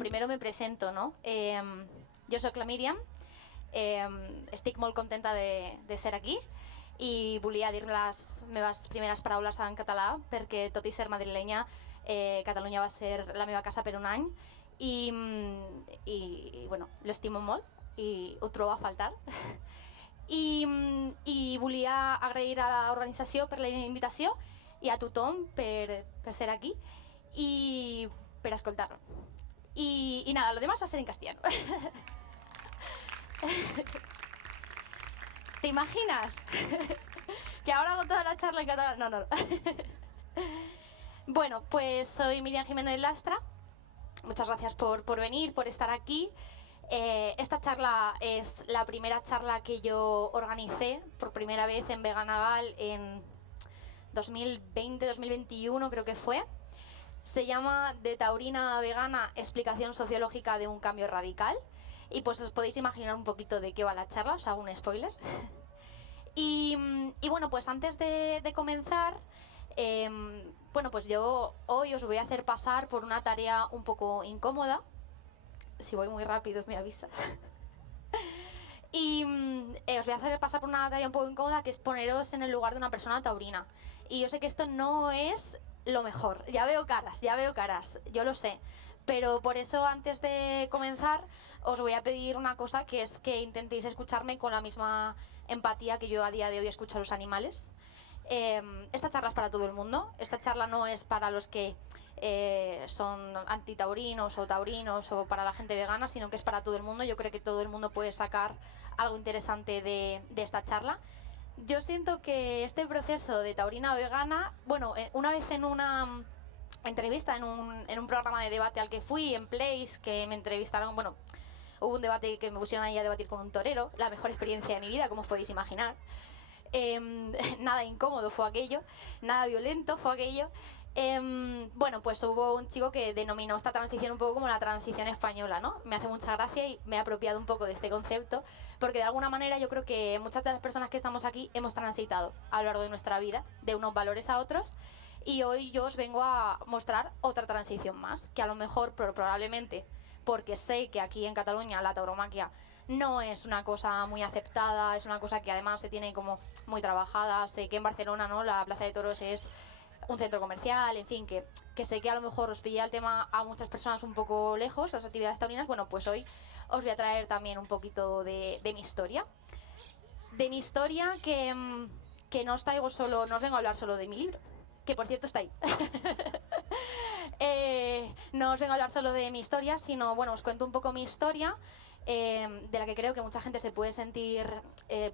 primero me presento, no? Jo sóc la Míriam, estic molt contenta de ser aquí i volia dir les meves primeres paraules en català perquè, tot i ser madrilenya, Catalunya va ser la meva casa per un any i bueno, l'estimo molt i ho trobo a faltar. I volia agrair a l'organització per la invitació i a tothom per ser aquí y per escoltar. Y nada, lo demás va a ser en castellano. ¿Te imaginas? Que ahora hago toda la charla en catalán. No. Bueno, pues soy Míriam Jiménez Lastra. Muchas gracias por venir, por estar aquí. Esta charla es la primera charla que yo organicé por primera vez en Veganagal en 2020-2021, creo que fue. Se llama De taurina a vegana, explicación sociológica de un cambio radical. Y pues os podéis imaginar un poquito de qué va la charla, os hago un spoiler. Y bueno, pues antes de comenzar, bueno, pues yo hoy os voy a hacer pasar por una tarea un poco incómoda. Si voy muy rápido me avisas. Y os voy a hacer pasar por una tarea un poco incómoda, que es poneros en el lugar de una persona taurina. Y yo sé que esto no es lo mejor, ya veo caras, yo lo sé. Pero por eso, antes de comenzar, os voy a pedir una cosa, que es que intentéis escucharme con la misma empatía que yo a día de hoy escucho a los animales. Esta charla es para todo el mundo. Esta charla no es para los que son antitaurinos o taurinos o para la gente vegana, sino que es para todo el mundo. Yo creo que todo el mundo puede sacar algo interesante de esta charla. Yo siento que este proceso de taurina vegana, bueno, una vez en una entrevista en un programa de debate al que fui, en Place, que me entrevistaron, bueno, hubo un debate que me pusieron ahí a debatir con un torero, la mejor experiencia de mi vida, como os podéis imaginar. Nada incómodo fue aquello, nada violento fue aquello. Bueno, pues hubo un chico que denominó esta transición un poco como la transición española, ¿no? Me hace mucha gracia y me he apropiado un poco de este concepto, porque de alguna manera yo creo que muchas de las personas que estamos aquí hemos transitado a lo largo de nuestra vida de unos valores a otros, y hoy yo os vengo a mostrar otra transición más, que a lo mejor, probablemente, porque sé que aquí en Cataluña la tauromaquia no es una cosa muy aceptada, es una cosa que además se tiene como muy trabajada. Sé que en Barcelona, ¿no?, la Plaza de Toros es un centro comercial, en fin, que sé que a lo mejor os pilla el tema a muchas personas un poco lejos, las actividades taurinas. Bueno, pues hoy os voy a traer también un poquito de mi historia. De mi historia que no os traigo solo, no os vengo a hablar solo de mi libro, que por cierto está ahí. No os vengo a hablar solo de mi historia, sino, bueno, os cuento un poco mi historia, de la que creo que mucha gente se puede sentir,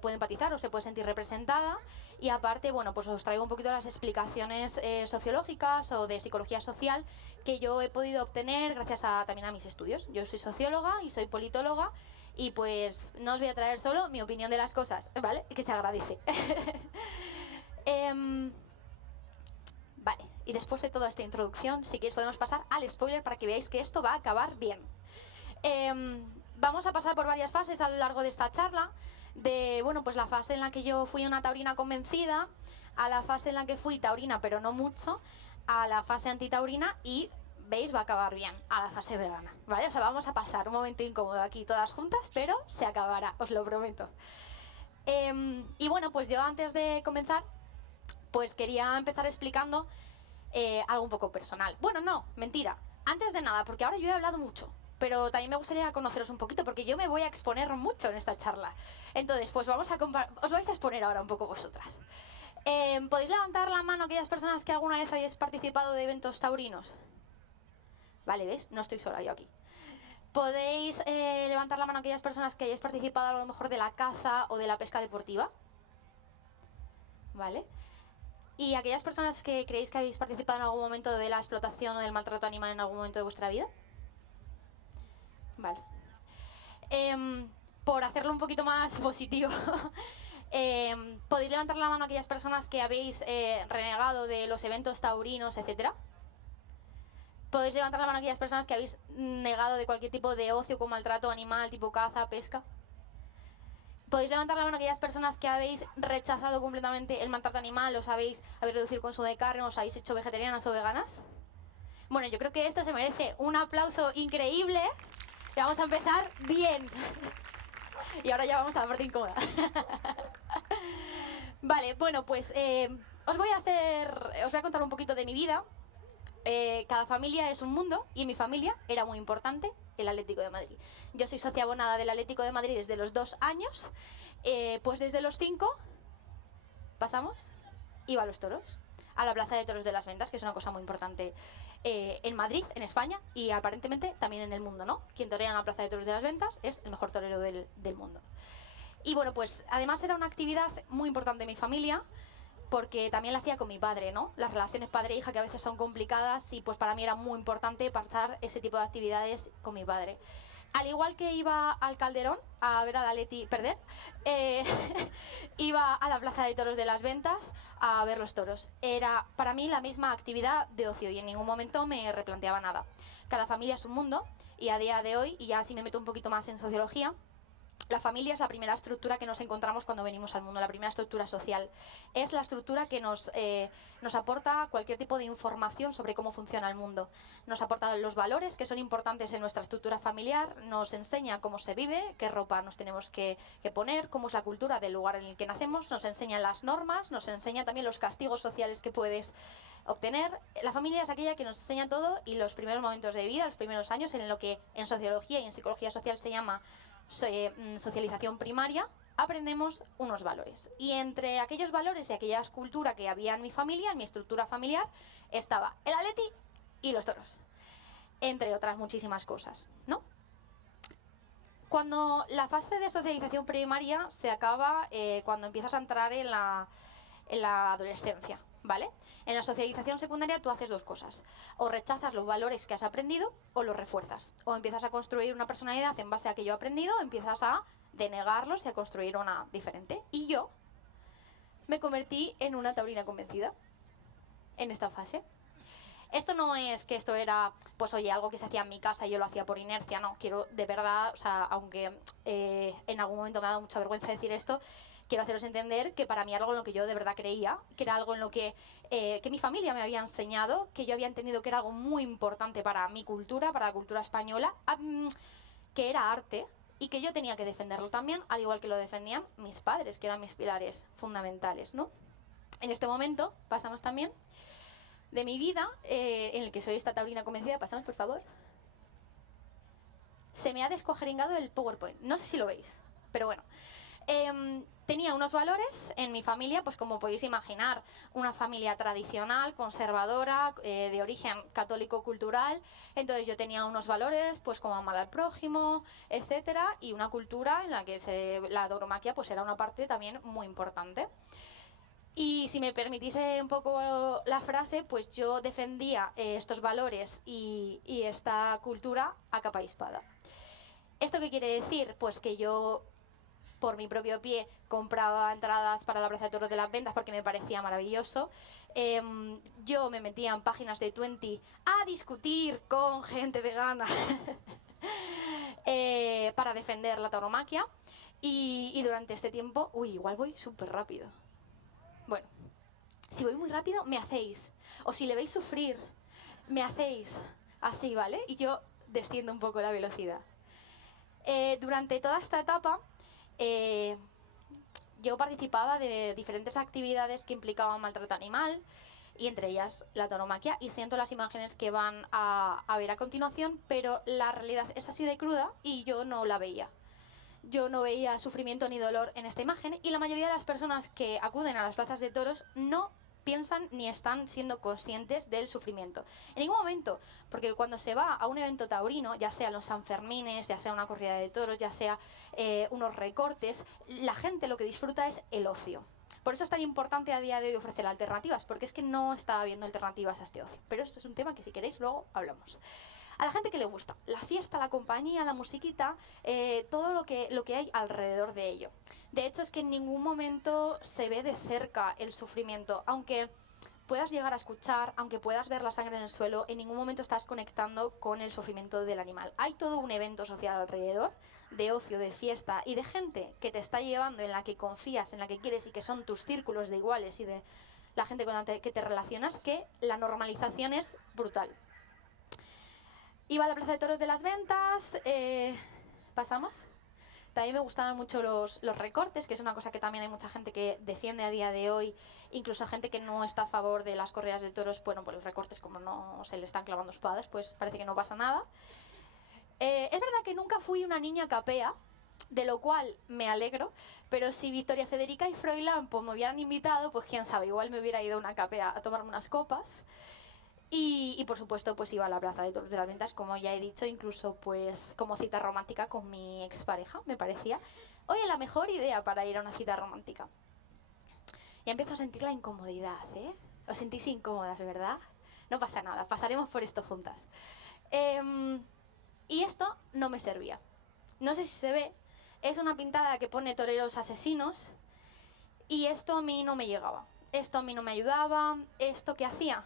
puede empatizar o se puede sentir representada. Y aparte, bueno, pues os traigo un poquito las explicaciones sociológicas o de psicología social que yo he podido obtener gracias también a mis estudios. Yo soy socióloga y soy politóloga, y pues no os voy a traer solo mi opinión de las cosas, ¿vale? Que se agradece. Vale, y después de toda esta introducción, si queréis podemos pasar al spoiler para que veáis que esto va a acabar bien. Vamos a pasar por varias fases a lo largo de esta charla. De, bueno, pues la fase en la que yo fui una taurina convencida, a la fase en la que fui taurina pero no mucho, a la fase antitaurina y, veis, va a acabar bien, a la fase vegana, ¿vale? O sea, vamos a pasar un momento incómodo aquí todas juntas, pero se acabará, os lo prometo. Y bueno, pues yo antes de comenzar, pues quería empezar explicando algo un poco personal. Bueno, no, mentira. Antes de nada, porque ahora yo he hablado mucho, pero también me gustaría conoceros un poquito, porque yo me voy a exponer mucho en esta charla. Entonces, pues os vais a exponer ahora un poco vosotras. ¿Podéis levantar la mano aquellas personas que alguna vez hayáis participado de eventos taurinos? Vale, ¿ves? No estoy sola yo aquí. ¿Podéis levantar la mano aquellas personas que hayáis participado a lo mejor de la caza o de la pesca deportiva? ¿Vale? ¿Y aquellas personas que creéis que habéis participado en algún momento de la explotación o del maltrato animal en algún momento de vuestra vida? Vale. Por hacerlo un poquito más positivo, ¿podéis levantar la mano a aquellas personas que habéis renegado de los eventos taurinos, etcétera? ¿Podéis levantar la mano a aquellas personas que habéis negado de cualquier tipo de ocio con maltrato animal, tipo caza, pesca? ¿Podéis levantar la mano a aquellas personas que habéis rechazado completamente el maltrato animal, habéis reducido el consumo de carne, os habéis hecho vegetarianas o veganas? Bueno, yo creo que esto se merece un aplauso increíble. Y vamos a empezar bien. Y ahora ya vamos a la parte incómoda. Vale, bueno, pues os voy a contar un poquito de mi vida. Cada familia es un mundo y en mi familia era muy importante el Atlético de Madrid. Yo soy socia abonada del Atlético de Madrid desde los 2 años, pues desde los 5 pasamos, iba a los toros, a la Plaza de Toros de las Ventas, que es una cosa muy importante en Madrid, en España y aparentemente también en el mundo, ¿no? Quien torea en la Plaza de Toros de las Ventas es el mejor torero del mundo. Y bueno, pues además era una actividad muy importante en mi familia, porque también la hacía con mi padre, ¿no? Las relaciones padre-hija que a veces son complicadas y pues para mí era muy importante pasar ese tipo de actividades con mi padre. Al igual que iba al Calderón a ver al Atleti perder, iba a la Plaza de Toros de las Ventas a ver los toros. Era para mí la misma actividad de ocio y en ningún momento me replanteaba nada. Cada familia es un mundo y a día de hoy, y ya si me meto un poquito más en sociología, la familia es la primera estructura que nos encontramos cuando venimos al mundo, la primera estructura social. Es la estructura que nos aporta cualquier tipo de información sobre cómo funciona el mundo. Nos aporta los valores que son importantes en nuestra estructura familiar, nos enseña cómo se vive, qué ropa nos tenemos que poner, cómo es la cultura del lugar en el que nacemos, nos enseña las normas, nos enseña también los castigos sociales que puedes obtener. La familia es aquella que nos enseña todo y los primeros momentos de vida, los primeros años, en lo que en sociología y en psicología social se llama socialización primaria, aprendemos unos valores. Y entre aquellos valores y aquella cultura que había en mi familia, en mi estructura familiar, estaba el Atleti y los toros, entre otras muchísimas cosas, ¿no? Cuando la fase de socialización primaria se acaba cuando empiezas a entrar en la adolescencia, ¿vale? En la socialización secundaria tú haces dos cosas: o rechazas los valores que has aprendido o los refuerzas, o empiezas a construir una personalidad en base a aquello aprendido, o empiezas a denegarlos y a construir una diferente. Y yo me convertí en una taurina convencida en esta fase. Esto no es que esto era, pues oye, algo que se hacía en mi casa y yo lo hacía por inercia, no, quiero de verdad, o sea, aunque en algún momento me ha dado mucha vergüenza decir esto, quiero haceros entender que para mí era algo en lo que yo de verdad creía, que era algo en lo que mi familia me había enseñado, que yo había entendido que era algo muy importante para mi cultura, para la cultura española, que era arte y que yo tenía que defenderlo también, al igual que lo defendían mis padres, que eran mis pilares fundamentales, ¿no? En este momento pasamos también de mi vida, en el que soy esta taurina convencida. Pasamos, por favor. Se me ha descuajeringado el PowerPoint, no sé si lo veis, pero bueno. Tenía unos valores en mi familia, pues como podéis imaginar, una familia tradicional, conservadora, de origen católico-cultural. Entonces yo tenía unos valores, pues como amar al prójimo, etcétera, y una cultura en la que la tauromaquia pues era una parte también muy importante. Y si me permitise un poco la frase, pues yo defendía estos valores y esta cultura a capa y espada. ¿Esto qué quiere decir? Pues que yo, por mi propio pie, compraba entradas para la Plaza de Toros de las Ventas porque me parecía maravilloso. Yo me metía en páginas de Twenty a discutir con gente vegana para defender la tauromaquia. Y durante este tiempo, igual voy súper rápido. Bueno, si voy muy rápido, me hacéis. O si le veis sufrir, me hacéis así, ¿vale? Y yo desciendo un poco la velocidad. Durante toda esta etapa, yo participaba de diferentes actividades que implicaban maltrato animal, y entre ellas la tauromaquia, y siento las imágenes que van a ver a continuación, pero la realidad es así de cruda y yo no la veía. Yo no veía sufrimiento ni dolor en esta imagen, y la mayoría de las personas que acuden a las plazas de toros no piensan ni están siendo conscientes del sufrimiento. En ningún momento, porque cuando se va a un evento taurino, ya sea los Sanfermines, ya sea una corrida de toros, ya sea unos recortes, la gente lo que disfruta es el ocio. Por eso es tan importante a día de hoy ofrecer alternativas, porque es que no está habiendo alternativas a este ocio. Pero eso es un tema que si queréis luego hablamos. A la gente que le gusta la fiesta, la compañía, la musiquita, todo lo que hay alrededor de ello. De hecho, es que en ningún momento se ve de cerca el sufrimiento. Aunque puedas llegar a escuchar, aunque puedas ver la sangre en el suelo, en ningún momento estás conectando con el sufrimiento del animal. Hay todo un evento social alrededor, de ocio, de fiesta y de gente que te está llevando, en la que confías, en la que quieres y que son tus círculos de iguales y de la gente con la que te relacionas, que la normalización es brutal. Iba a la Plaza de Toros de las Ventas, pasamos. También me gustaban mucho los recortes, que es una cosa que también hay mucha gente que defiende a día de hoy, incluso gente que no está a favor de las corridas de toros. Bueno, pues los recortes, como no se le están clavando espadas, pues parece que no pasa nada. Es verdad que nunca fui una niña capea, de lo cual me alegro, pero si Victoria Federica y Froilán pues, me hubieran invitado, pues quién sabe, igual me hubiera ido a una capea a tomarme unas copas. Y por supuesto pues iba a la Plaza de Toros de las Ventas, como ya he dicho, incluso pues como cita romántica con mi expareja, me parecía, oye, la mejor idea para ir a una cita romántica. Y empiezo a sentir la incomodidad, ¿eh? Os sentís incómodas, ¿verdad? No pasa nada, pasaremos por esto juntas. Y esto no me servía. No sé si se ve, es una pintada que pone toreros asesinos y esto a mí no me llegaba. Esto a mí no me ayudaba. ¿Esto qué hacía?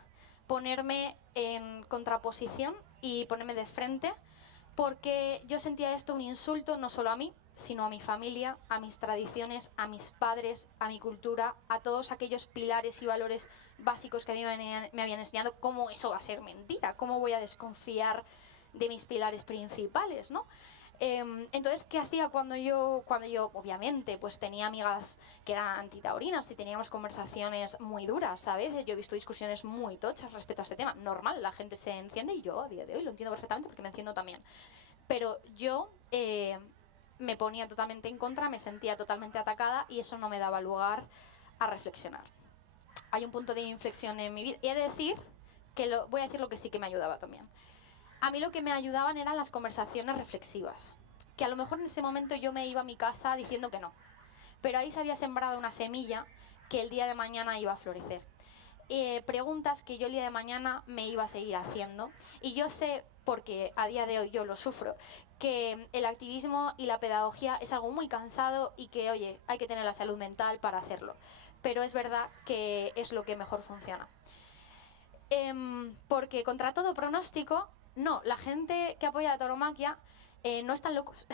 Ponerme en contraposición y ponerme de frente, porque yo sentía esto un insulto no solo a mí, sino a mi familia, a mis tradiciones, a mis padres, a mi cultura, a todos aquellos pilares y valores básicos que a mí me habían enseñado. ¿Cómo eso va a ser mentira? ¿Cómo voy a desconfiar de mis pilares principales, ¿no? Entonces, ¿qué hacía cuando yo, obviamente, pues tenía amigas que eran antitaurinas y teníamos conversaciones muy duras, ¿sabes? Yo he visto discusiones muy tochas respecto a este tema. Normal, la gente se enciende y yo a día de hoy lo entiendo perfectamente porque me enciendo también. Pero yo me ponía totalmente en contra, me sentía totalmente atacada y eso no me daba lugar a reflexionar. Hay un punto de inflexión en mi vida y he de decir que voy a decir lo que sí que me ayudaba también. A mí lo que me ayudaban eran las conversaciones reflexivas, que a lo mejor en ese momento yo me iba a mi casa diciendo que no, pero ahí se había sembrado una semilla que el día de mañana iba a florecer. Preguntas que yo el día de mañana me iba a seguir haciendo, y yo sé, porque a día de hoy yo lo sufro, que el activismo y la pedagogía es algo muy cansado y que, oye, hay que tener la salud mental para hacerlo, pero es verdad que es lo que mejor funciona. Porque contra todo pronóstico, no, la gente que apoya la tauromaquia no están locos,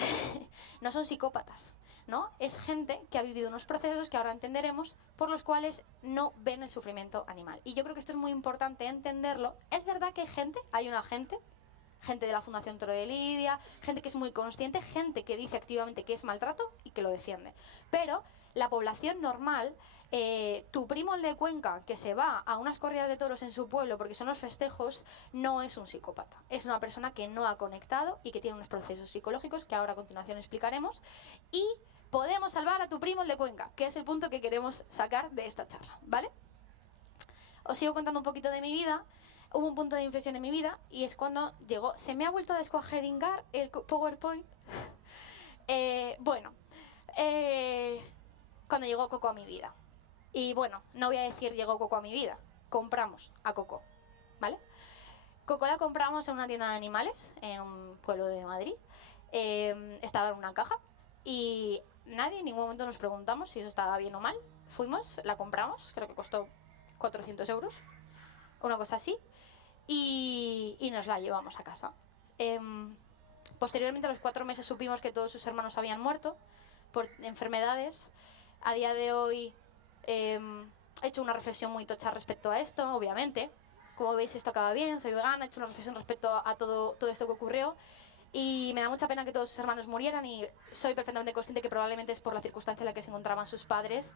no son psicópatas, ¿no? Es gente que ha vivido unos procesos que ahora entenderemos, por los cuales no ven el sufrimiento animal. Y yo creo que esto es muy importante entenderlo. Es verdad que hay una gente de la Fundación Toro de Lidia, gente que es muy consciente, gente que dice activamente que es maltrato y que lo defiende. Pero la población normal, tu primo el de Cuenca, que se va a unas corridas de toros en su pueblo porque son los festejos, no es un psicópata. Es una persona que no ha conectado y que tiene unos procesos psicológicos que ahora a continuación explicaremos. Y podemos salvar a tu primo el de Cuenca, que es el punto que queremos sacar de esta charla, ¿vale? Os sigo contando un poquito de mi vida. Hubo un punto de inflexión en mi vida y es cuando llegó, se me ha vuelto a descuajeringar el PowerPoint. Cuando llegó Coco a mi vida. Y bueno, no voy a decir llegó Coco a mi vida, compramos a Coco, ¿vale? Coco la compramos en una tienda de animales en un pueblo de Madrid. Estaba en una caja y nadie en ningún momento nos preguntamos si eso estaba bien o mal. Fuimos, la compramos, creo que costó 400 euros, una cosa así. Y nos la llevamos a casa. Posteriormente, a los 4 meses, supimos que todos sus hermanos habían muerto por enfermedades. A día de hoy he hecho una reflexión muy tocha respecto a esto, obviamente. Como veis, esto acaba bien, soy vegana, he hecho una reflexión respecto a todo esto que ocurrió. Y me da mucha pena que todos sus hermanos murieran y soy perfectamente consciente que probablemente es por la circunstancia en la que se encontraban sus padres.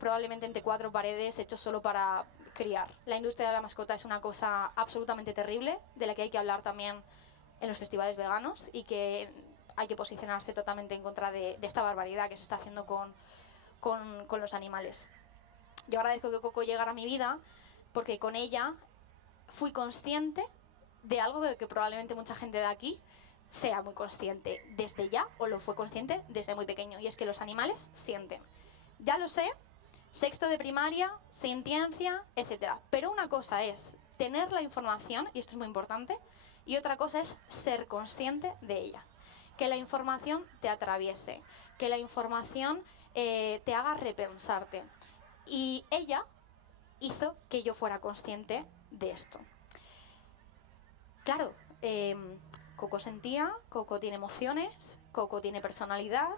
Probablemente entre 4 paredes, hechos solo para criar. La industria de la mascota es una cosa absolutamente terrible, de la que hay que hablar también en los festivales veganos y que hay que posicionarse totalmente en contra de esta barbaridad que se está haciendo con los animales. Yo agradezco que Coco llegara a mi vida porque con ella fui consciente de algo de que probablemente mucha gente de aquí sea muy consciente desde ya o lo fue consciente desde muy pequeño, y es que los animales sienten. Ya lo sé, sexto de primaria, sintiencia, etc. Pero una cosa es tener la información, y esto es muy importante, y otra cosa es ser consciente de ella. Que la información te atraviese, que la información te haga repensarte. Y ella hizo que yo fuera consciente de esto. Claro, Coco sentía, Coco tiene emociones, Coco tiene personalidad.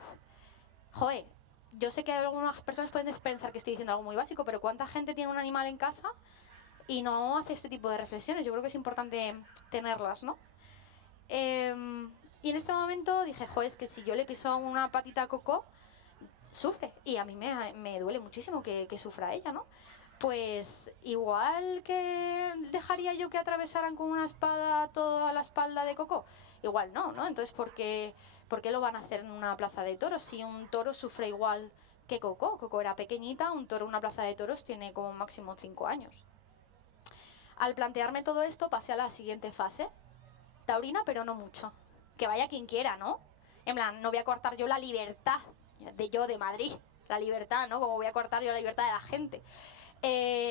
Joder, yo sé que algunas personas pueden pensar que estoy diciendo algo muy básico, pero ¿cuánta gente tiene un animal en casa y no hace este tipo de reflexiones. Yo creo que es importante tenerlas, ¿no? Y en este momento dije, jo, es que si yo le piso una patita a Coco, sufre. Y a mí me duele muchísimo que sufra ella, ¿no? Pues igual que dejaría yo que atravesaran con una espada toda la espalda de Coco. Igual no, ¿no? Entonces, ¿por qué lo van a hacer en una plaza de toros si un toro sufre igual que Coco? Coco era pequeñita, un toro en una plaza de toros tiene como máximo 5 años. Al plantearme todo esto, pasé a la siguiente fase. Taurina, pero no mucho. Que vaya quien quiera, ¿no? En plan, no voy a cortar yo la libertad de Madrid. La libertad, ¿no? Como voy a cortar yo la libertad de la gente.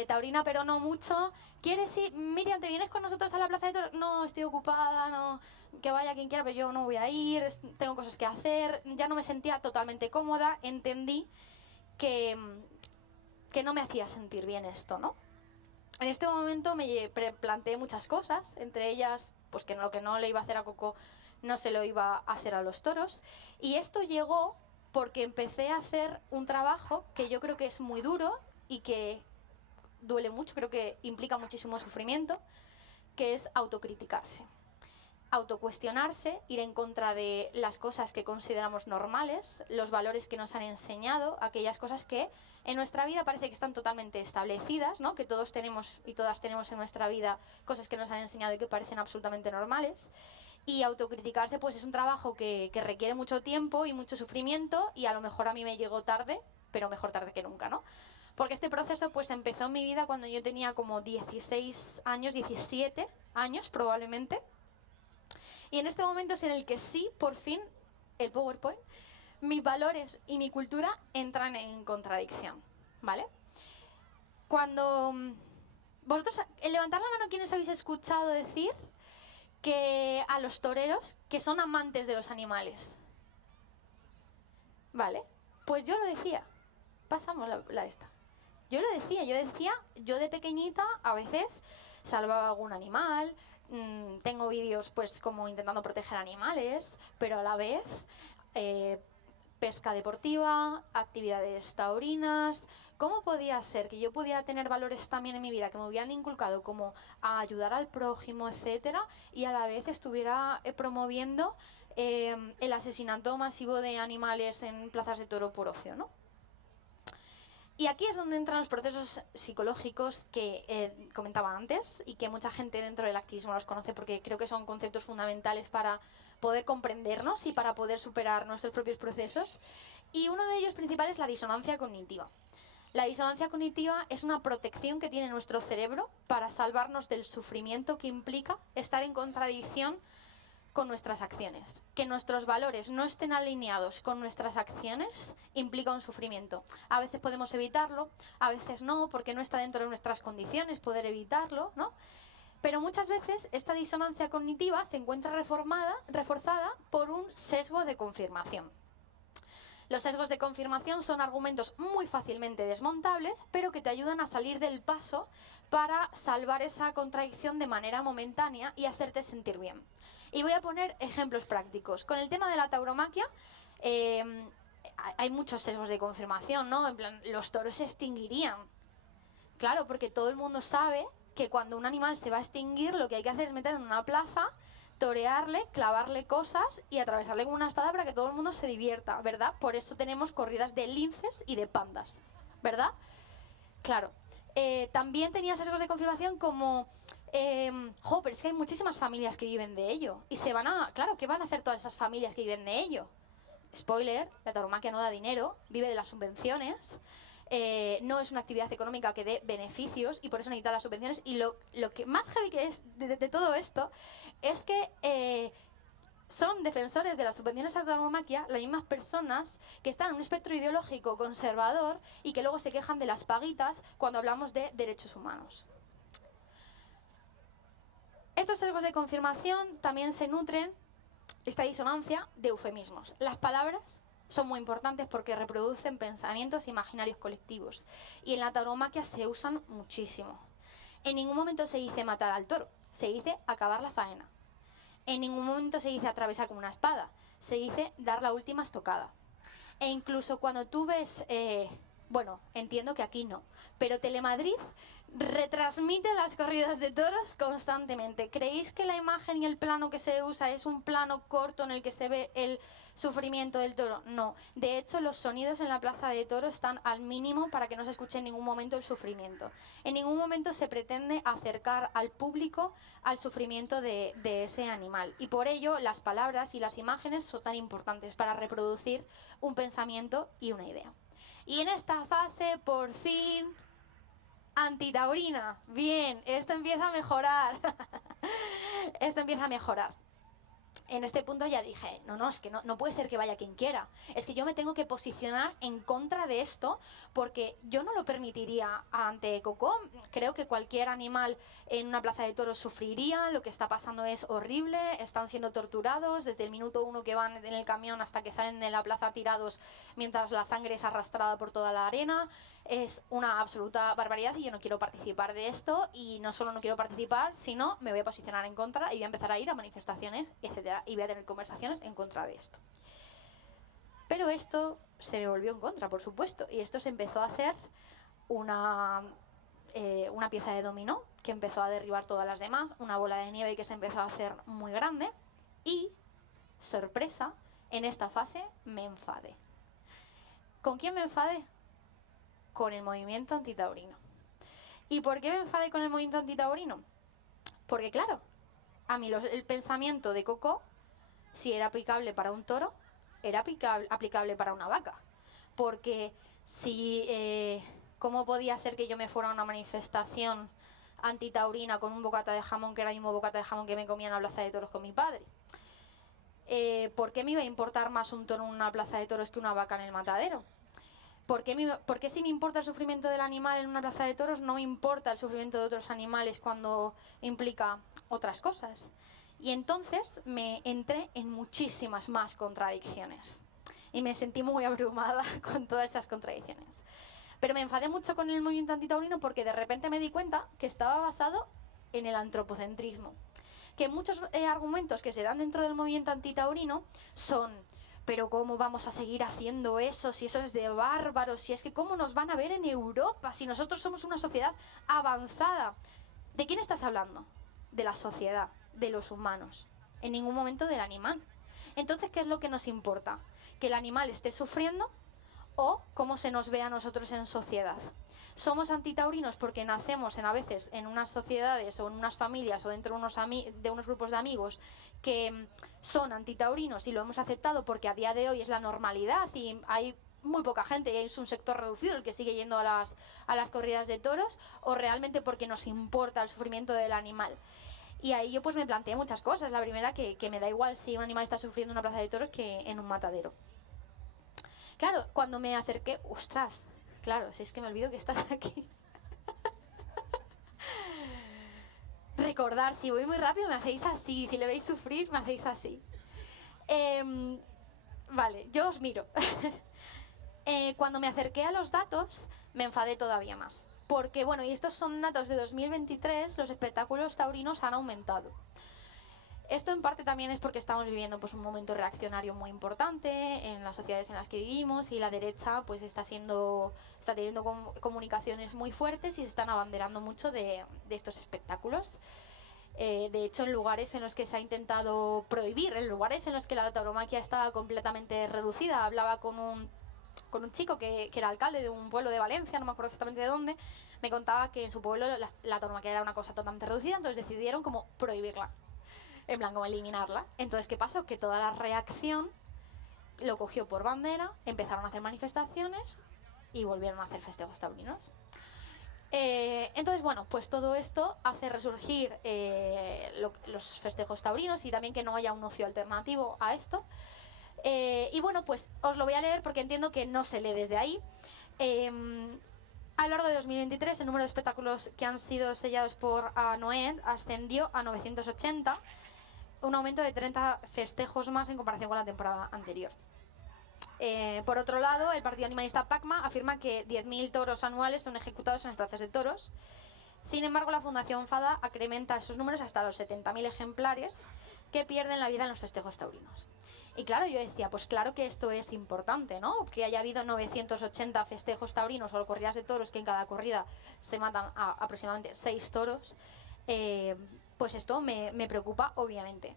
Taurina, pero no mucho. ¿Quieres ir? Miriam, ¿te vienes con nosotros a la plaza de toros? No, estoy ocupada, no. Que vaya quien quiera, pero yo no voy a ir. Tengo cosas que hacer. Ya no me sentía totalmente cómoda. Entendí que no me hacía sentir bien esto, ¿no? En este momento me planteé muchas cosas, entre ellas, pues que lo que no le iba a hacer a Coco no se lo iba a hacer a los toros. Y esto llegó porque empecé a hacer un trabajo que yo creo que es muy duro y que duele mucho, creo que implica muchísimo sufrimiento, que es autocriticarse. Autocuestionarse, ir en contra de las cosas que consideramos normales, los valores que nos han enseñado, aquellas cosas que en nuestra vida parece que están totalmente establecidas, ¿no? Que todos tenemos y todas tenemos en nuestra vida cosas que nos han enseñado y que parecen absolutamente normales. Y autocriticarse pues es un trabajo que requiere mucho tiempo y mucho sufrimiento, y a lo mejor a mí me llegó tarde, pero mejor tarde que nunca, ¿no? Porque este proceso pues empezó en mi vida cuando yo tenía como 16 años, 17 años probablemente. Y en este momento es en el que sí, por fin, el PowerPoint, mis valores y mi cultura entran en contradicción, ¿vale? Cuando vosotros, en levantar la mano, ¿quiénes habéis escuchado decir que a los toreros que son amantes de los animales? ¿Vale? Pues yo lo decía. Pasamos la esta. Yo lo decía, yo de pequeñita a veces salvaba algún animal, tengo vídeos pues como intentando proteger animales, pero a la vez pesca deportiva, actividades taurinas. ¿Cómo podía ser que yo pudiera tener valores también en mi vida que me hubieran inculcado como a ayudar al prójimo, etcétera, y a la vez estuviera promoviendo el asesinato masivo de animales en plazas de toro por ocio, ¿no? Y aquí es donde entran los procesos psicológicos que comentaba antes y que mucha gente dentro del activismo los conoce, porque creo que son conceptos fundamentales para poder comprendernos y para poder superar nuestros propios procesos. Y uno de ellos principal es la disonancia cognitiva. La disonancia cognitiva es una protección que tiene nuestro cerebro para salvarnos del sufrimiento que implica estar en contradicción con nuestras acciones. Que nuestros valores no estén alineados con nuestras acciones implica un sufrimiento. A veces podemos evitarlo, a veces no, porque no está dentro de nuestras condiciones poder evitarlo, ¿no? Pero muchas veces esta disonancia cognitiva se encuentra reforzada por un sesgo de confirmación. Los sesgos de confirmación son argumentos muy fácilmente desmontables, pero que te ayudan a salir del paso para salvar esa contradicción de manera momentánea y hacerte sentir bien. Y voy a poner ejemplos prácticos. Con el tema de la tauromaquia, hay muchos sesgos de confirmación, ¿no? En plan, los toros se extinguirían. Claro, porque todo el mundo sabe que cuando un animal se va a extinguir, lo que hay que hacer es meter en una plaza, torearle, clavarle cosas y atravesarle con una espada para que todo el mundo se divierta, ¿verdad? Por eso tenemos corridas de linces y de pandas, ¿verdad? Claro. También tenía sesgos de confirmación como... pero es que hay muchísimas familias que viven de ello. Y se van a... Claro, ¿qué van a hacer todas esas familias que viven de ello? Spoiler, la tauromaquia no da dinero, vive de las subvenciones. No es una actividad económica que dé beneficios y por eso necesita las subvenciones. Y lo que más heavy que es de todo esto es que son defensores de las subvenciones a la tauromaquia las mismas personas que están en un espectro ideológico conservador y que luego se quejan de las paguitas cuando hablamos de derechos humanos. Estos sesgos de confirmación también se nutren, esta disonancia, de eufemismos. Las palabras son muy importantes porque reproducen pensamientos imaginarios colectivos. Y en la tauromaquia se usan muchísimo. En ningún momento se dice matar al toro, se dice acabar la faena. En ningún momento se dice atravesar con una espada, se dice dar la última estocada. E incluso cuando tú ves Bueno, entiendo que aquí no, pero Telemadrid retransmite las corridas de toros constantemente. ¿Creéis que la imagen y el plano que se usa es un plano corto en el que se ve el sufrimiento del toro? No. De hecho, los sonidos en la plaza de toros están al mínimo para que no se escuche en ningún momento el sufrimiento. En ningún momento se pretende acercar al público al sufrimiento de ese animal. Y por ello, las palabras y las imágenes son tan importantes para reproducir un pensamiento y una idea. Y en esta fase, por fin, antitaurina. Bien, esto empieza a mejorar. Esto empieza a mejorar. En este punto ya dije, no, es que no puede ser que vaya quien quiera. Es que yo me tengo que posicionar en contra de esto porque yo no lo permitiría ante Coco. Creo que cualquier animal en una plaza de toros sufriría. Lo que está pasando es horrible. Están siendo torturados desde el minuto 1 que van en el camión hasta que salen de la plaza tirados mientras la sangre es arrastrada por toda la arena. Es una absoluta barbaridad y yo no quiero participar de esto. Y no solo no quiero participar, sino me voy a posicionar en contra y voy a empezar a ir a manifestaciones, etcétera. Y voy a tener conversaciones en contra de esto. Pero esto se me volvió en contra, por supuesto. Y esto se empezó a hacer una pieza de dominó que empezó a derribar todas las demás. Una bola de nieve que se empezó a hacer muy grande. Y, sorpresa, en esta fase me enfadé. ¿Con quién me enfadé? Con el movimiento antitaurino. ¿Y por qué me enfadé con el movimiento antitaurino? Porque claro, a mí el pensamiento de Coco, si era aplicable para un toro, era aplicable para una vaca. Porque si, ¿cómo podía ser que yo me fuera a una manifestación antitaurina con un bocata de jamón, que era el mismo bocata de jamón que me comía en la plaza de toros con mi padre? ¿Por qué me iba a importar más un toro en una plaza de toros que una vaca en el matadero? ¿Por qué si me importa el sufrimiento del animal en una plaza de toros no me importa el sufrimiento de otros animales cuando implica otras cosas? Y entonces me entré en muchísimas más contradicciones y me sentí muy abrumada con todas esas contradicciones. Pero me enfadé mucho con el movimiento antitaurino porque de repente me di cuenta que estaba basado en el antropocentrismo. Que muchos argumentos que se dan dentro del movimiento antitaurino son: pero ¿cómo vamos a seguir haciendo eso? Si eso es de bárbaros, si es que ¿cómo nos van a ver en Europa? Si nosotros somos una sociedad avanzada. ¿De quién estás hablando? De la sociedad, de los humanos. En ningún momento del animal. Entonces, ¿qué es lo que nos importa? ¿Que el animal esté sufriendo o cómo se nos ve a nosotros en sociedad? Somos antitaurinos porque nacemos a veces en unas sociedades o en unas familias o dentro de unos grupos de amigos que son antitaurinos y lo hemos aceptado porque a día de hoy es la normalidad y hay muy poca gente y es un sector reducido el que sigue yendo a las corridas de toros, o realmente porque nos importa el sufrimiento del animal. Y ahí yo pues me planteé muchas cosas. La primera, que me da igual si un animal está sufriendo en una plaza de toros que en un matadero. Claro, cuando me acerqué, ostras, claro, si es que me olvido que estás aquí. Recordar, si voy muy rápido me hacéis así, si le veis sufrir me hacéis así. Vale, yo os miro. Cuando me acerqué a los datos me enfadé todavía más. Porque, bueno, y estos son datos de 2023, los espectáculos taurinos han aumentado. Esto en parte también es porque estamos viviendo pues un momento reaccionario muy importante en las sociedades en las que vivimos y la derecha pues está teniendo comunicaciones muy fuertes y se están abanderando mucho de estos espectáculos. De hecho, en lugares en los que se ha intentado prohibir, en lugares en los que la tauromaquia estaba completamente reducida. Hablaba con un chico que era alcalde de un pueblo de Valencia, no me acuerdo exactamente de dónde, me contaba que en su pueblo la tauromaquia era una cosa totalmente reducida, entonces decidieron como prohibirla. En plan, como eliminarla. Entonces, ¿qué pasó? Que toda la reacción lo cogió por bandera, empezaron a hacer manifestaciones y volvieron a hacer festejos taurinos. Entonces, bueno, pues todo esto hace resurgir los festejos taurinos y también que no haya un ocio alternativo a esto. Y bueno, pues os lo voy a leer porque entiendo que no se lee desde ahí. A lo largo de 2023, el número de espectáculos que han sido sellados por ANOED ascendió a 980, un aumento de 30 festejos más en comparación con la temporada anterior. Por otro lado, el partido animalista PACMA afirma que 10.000 toros anuales son ejecutados en las plazas de toros. Sin embargo, la Fundación FADA acrementa esos números hasta los 70.000 ejemplares que pierden la vida en los festejos taurinos. Y claro, yo decía, pues claro que esto es importante, ¿no? Que haya habido 980 festejos taurinos o corridas de toros, que en cada corrida se matan a aproximadamente 6 toros, pues esto me preocupa, obviamente.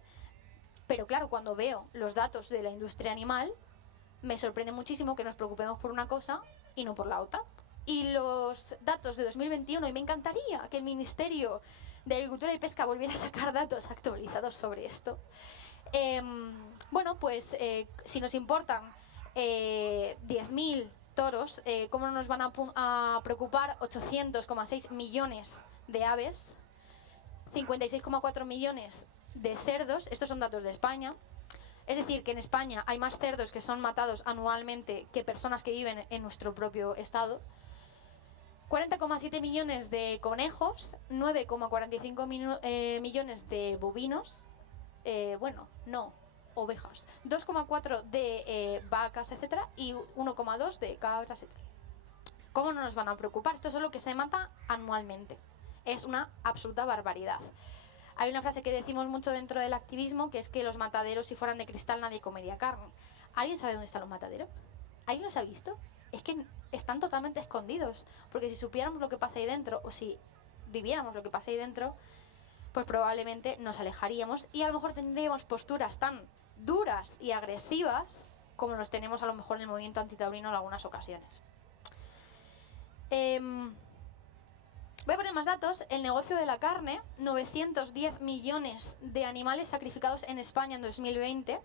Pero claro, cuando veo los datos de la industria animal, me sorprende muchísimo que nos preocupemos por una cosa y no por la otra. Y los datos de 2021, y me encantaría que el Ministerio de Agricultura y Pesca volviera a sacar datos actualizados sobre esto. Bueno, pues si nos importan 10.000 toros, ¿cómo no nos van a preocupar 800,6 millones de aves, 56,4 millones de cerdos? Estos son datos de España. Es decir, que en España hay más cerdos que son matados anualmente que personas que viven en nuestro propio estado. 40,7 millones de conejos, 9,45 millones de bovinos, ovejas, 2,4 de vacas, etcétera, y 1,2 de cabras, etcétera. ¿Cómo no nos van a preocupar? Esto es lo que se mata anualmente. Es una absoluta barbaridad. Hay una frase que decimos mucho dentro del activismo, que es que los mataderos, si fueran de cristal, nadie comería carne. ¿Alguien sabe dónde están los mataderos? ¿Alguien los ha visto? Es que están totalmente escondidos, porque si supiéramos lo que pasa ahí dentro, o si viviéramos lo que pasa ahí dentro, pues probablemente nos alejaríamos y a lo mejor tendríamos posturas tan duras y agresivas como los tenemos a lo mejor en el movimiento antitaurino en algunas ocasiones. Voy a poner más datos. El negocio de la carne, 910 millones de animales sacrificados en España en 2020.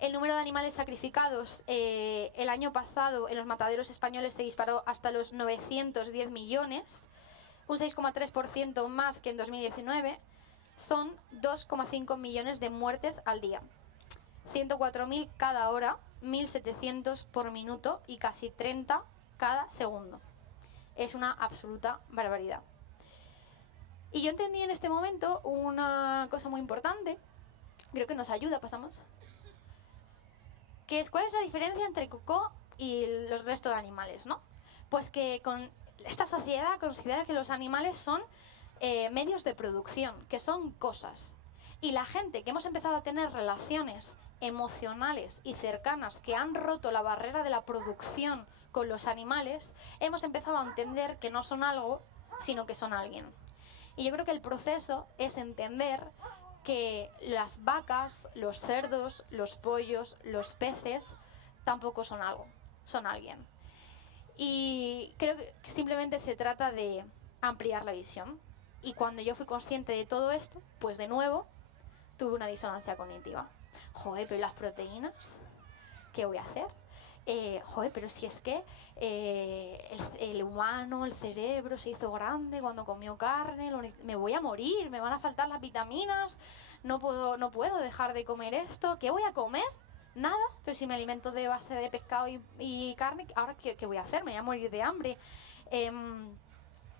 El número de animales sacrificados el año pasado en los mataderos españoles se disparó hasta los 910 millones, un 6,3% más que en 2019. Son 2,5 millones de muertes al día, 104.000 cada hora, 1.700 por minuto y casi 30 cada segundo. Es una absoluta barbaridad. Y yo entendí en este momento una cosa muy importante, creo que nos ayuda, pasamos, que es cuál es la diferencia entre Cocó y los restos de animales, ¿no? Pues que con esta sociedad considera que los animales son medios de producción, que son cosas. Y la gente que hemos empezado a tener relaciones emocionales y cercanas que han roto la barrera de la producción con los animales, hemos empezado a entender que no son algo, sino que son alguien. Y yo creo que el proceso es entender que las vacas, los cerdos, los pollos, los peces tampoco son algo, son alguien. Y creo que simplemente se trata de ampliar la visión. Y cuando yo fui consciente de todo esto, pues de nuevo tuve una disonancia cognitiva. Joder, pero las proteínas, ¿qué voy a hacer? Joder, pero si es que el humano, el cerebro se hizo grande cuando comió carne, me voy a morir, me van a faltar las vitaminas, no puedo dejar de comer esto, ¿qué voy a comer? Nada, pero si me alimento de base de pescado y carne, ¿ahora qué voy a hacer? Me voy a morir de hambre.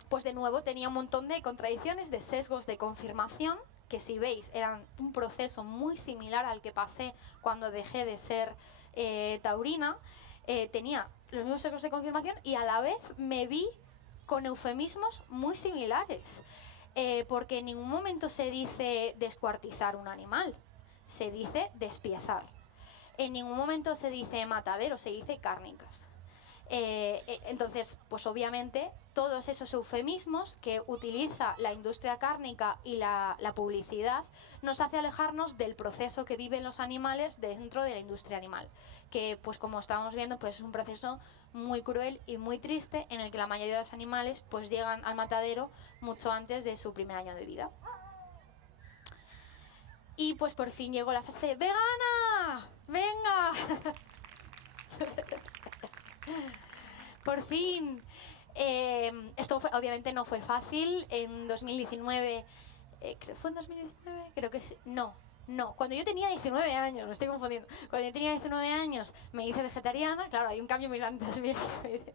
Pues de nuevo tenía un montón de contradicciones, de sesgos de confirmación, que si veis eran un proceso muy similar al que pasé cuando dejé de ser taurina. Tenía los mismos sesgos de confirmación y a la vez me vi con eufemismos muy similares, porque en ningún momento se dice descuartizar un animal, se dice despiezar. En ningún momento se dice matadero, se dice cárnicas. Entonces, pues obviamente todos esos eufemismos que utiliza la industria cárnica y la publicidad nos hace alejarnos del proceso que viven los animales dentro de la industria animal, que pues como estábamos viendo pues es un proceso muy cruel y muy triste en el que la mayoría de los animales pues llegan al matadero mucho antes de su primer año de vida. Y pues por fin llegó la fase de ¡vegana! ¡Venga! Por fin. Esto obviamente no fue fácil. En 2019, ¿fue en 2019? Creo que sí. No. Cuando yo tenía 19 años, me estoy confundiendo. Cuando yo tenía 19 años me hice vegetariana. Claro, hay un cambio muy grande en 2019.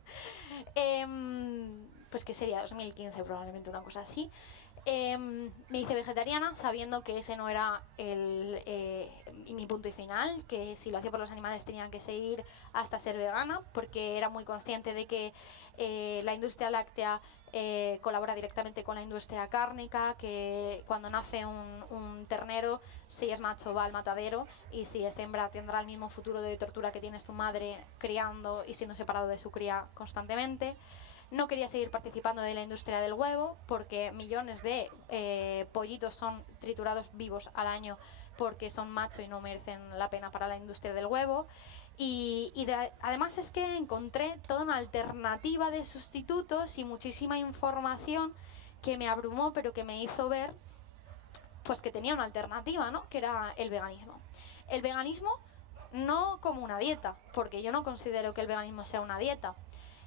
pues que sería 2015 probablemente, una cosa así. Me hice vegetariana sabiendo que ese no era mi punto y final, que si lo hacía por los animales tenían que seguir hasta ser vegana, porque era muy consciente de que la industria láctea colabora directamente con la industria cárnica, que cuando nace un ternero, si es macho va al matadero y si es hembra tendrá el mismo futuro de tortura que tiene su madre criando y siendo separado de su cría constantemente. No quería seguir participando de la industria del huevo porque millones de pollitos son triturados vivos al año porque son macho y no merecen la pena para la industria del huevo. Además es que encontré toda una alternativa de sustitutos y muchísima información que me abrumó, pero que me hizo ver pues que tenía una alternativa, ¿no? Que era el veganismo. El veganismo no como una dieta, porque yo no considero que el veganismo sea una dieta.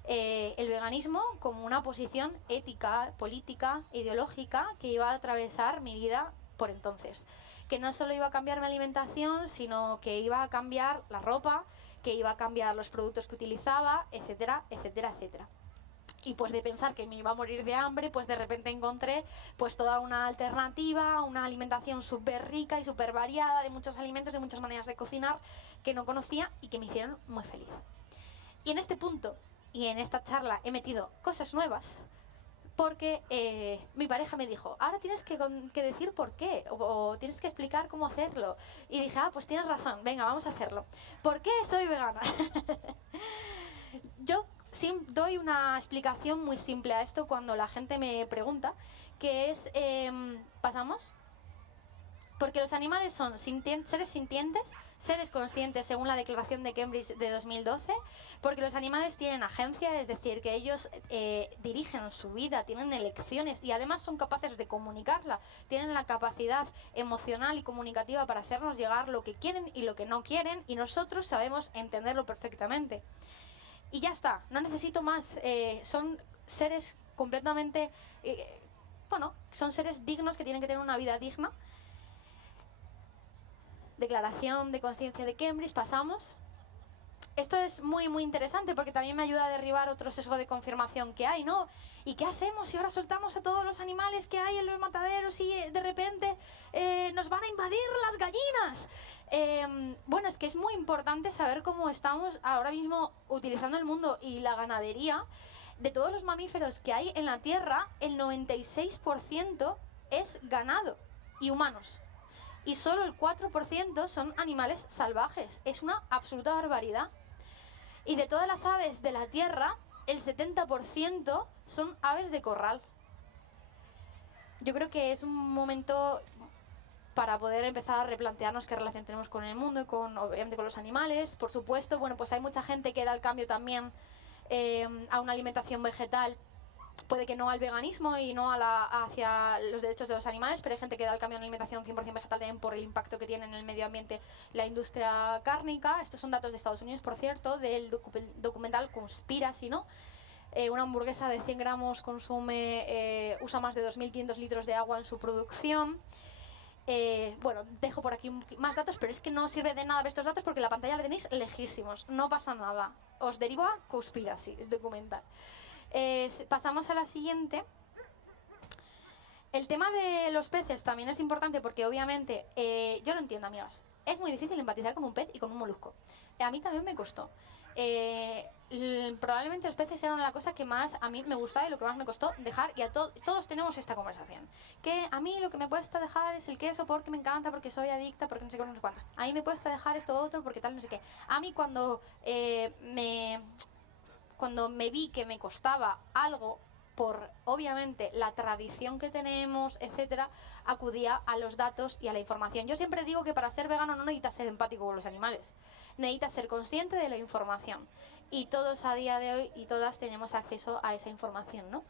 El veganismo como una posición ética, política, ideológica que iba a atravesar mi vida por entonces. Que no solo iba a cambiar mi alimentación, sino que iba a cambiar la ropa, que iba a cambiar los productos que utilizaba, etcétera, etcétera, etcétera. Y pues de pensar que me iba a morir de hambre, pues de repente encontré pues toda una alternativa, una alimentación súper rica y súper variada, de muchos alimentos, de muchas maneras de cocinar que no conocía y que me hicieron muy feliz. Y en este punto y en esta charla he metido cosas nuevas porque mi pareja me dijo, ahora tienes que decir por qué o tienes que explicar cómo hacerlo. Y dije, pues tienes razón, venga, vamos a hacerlo. ¿Por qué soy vegana? Yo doy una explicación muy simple a esto cuando la gente me pregunta, que es, ¿pasamos? Porque los animales son seres sintientes, seres conscientes según la Declaración de Cambridge de 2012, porque los animales tienen agencia, es decir, que ellos dirigen su vida, tienen elecciones y además son capaces de comunicarla, tienen la capacidad emocional y comunicativa para hacernos llegar lo que quieren y lo que no quieren y nosotros sabemos entenderlo perfectamente. Y ya está, no necesito más, son seres completamente, son seres dignos que tienen que tener una vida digna. Declaración de conciencia de Cambridge, pasamos. Esto es muy muy interesante porque también me ayuda a derribar otro sesgo de confirmación que hay, ¿no? ¿Y qué hacemos si ahora soltamos a todos los animales que hay en los mataderos y de repente nos van a invadir las gallinas? Bueno, es que es muy importante saber cómo estamos ahora mismo utilizando el mundo y la ganadería. De todos los mamíferos que hay en la Tierra, el 96% es ganado y humanos. Y solo el 4% son animales salvajes. Es una absoluta barbaridad. Y de todas las aves de la Tierra, el 70% son aves de corral. Yo creo que es un momento para poder empezar a replantearnos qué relación tenemos con el mundo y obviamente con los animales. Por supuesto, bueno, pues hay mucha gente que da el cambio también a una alimentación vegetal. Puede que no al veganismo y no hacia los derechos de los animales, pero hay gente que da el cambio a una alimentación 100% vegetal también por el impacto que tiene en el medio ambiente la industria cárnica. Estos son datos de Estados Unidos, por cierto, del documental Conspiracy, ¿no? Una hamburguesa de 100 gramos usa más de 2.500 litros de agua en su producción. Bueno, dejo por aquí más datos, pero es que no sirve de nada ver estos datos porque la pantalla la tenéis lejísimos. No pasa nada. Os derivo a Conspiracy, el documental. Pasamos a la siguiente. El tema de los peces también es importante porque obviamente, yo lo entiendo, amigas, es muy difícil empatizar con un pez y con un molusco. A mí también me costó. Probablemente los peces eran la cosa que más a mí me gustaba y lo que más me costó dejar, y todos tenemos esta conversación. Que a mí lo que me cuesta dejar es el queso porque me encanta, porque soy adicta, porque no sé qué, no sé cuánto. A mí me cuesta dejar esto otro porque tal, no sé qué. A mí cuando me vi que me costaba algo por, obviamente, la tradición que tenemos, etcétera, acudía a los datos y a la información. Yo siempre digo que para ser vegano no necesitas ser empático con los animales, necesitas ser consciente de la información. Y todos a día de hoy y todas tenemos acceso a esa información, ¿no?